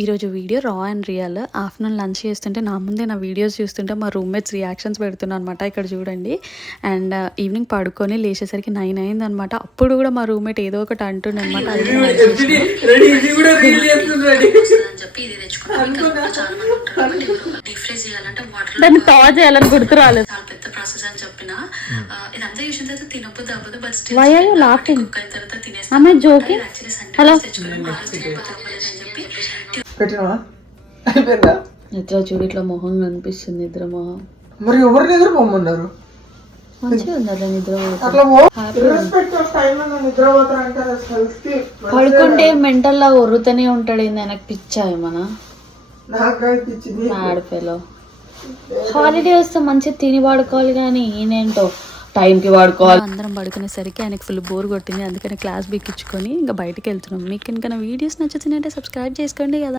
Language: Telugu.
ఈరోజు వీడియో రా అండ్ రియల్. ఆఫ్టర్నూన్ లంచ్ చేస్తుంటే నా ముందే నా వీడియోస్ చూస్తుంటే మా రూమ్మేట్స్ రియాక్షన్స్ పెడుతున్నా అనమాట. ఇక్కడ చూడండి. అండ్ ఈవినింగ్ పడుకొని లేచేసరికి 9 అయిందనమాట. అప్పుడు కూడా మా రూమ్మేట్ ఏదో ఒకటి అంటుండే అనమాట. దాన్ని పాజ్ చేయాలని గుర్తు రాలేదు. చాలా పెద్ద ప్రాసెస్ అని చెప్పిన ఇదంతా చేసిన తర్వాత తినకపోతే అవ్వదు. But still why are you laughing? తర్వాత తినేస్తాను. I am joking. హలో నిద్ర చూడు ఇట్లా మొహం కనిపిస్తుంది. నిద్ర మొహం మరి ఎవరి దగ్గర పొమ్మన్నారు? మంచిగా ఉంది అట్లా నిద్ర పడుకుంటే మెంటల్ లా ఒర్రుతూనే ఉంటాడు. ఏంది ఆయనకు పిచ్చా ఏమన్నా? ఆడపిల్ల హాలిడే వస్తే మంచిగా తిని పడుకోవాలి కానీ ఈయనేంటో టైంకి వాడుకోవాలి. అందరం పడుకునేసరికి ఆయనకు ఫుల్ బోర్ కొట్టింది. అందుకని క్లాస్ బిక్కించుకొని ఇంకా బయటకు వెళ్తున్నాం. మీకు కనుక వీడియోస్ నచ్చుతున్నాయంటే సబ్స్క్రైబ్ చేసుకోండి కదా.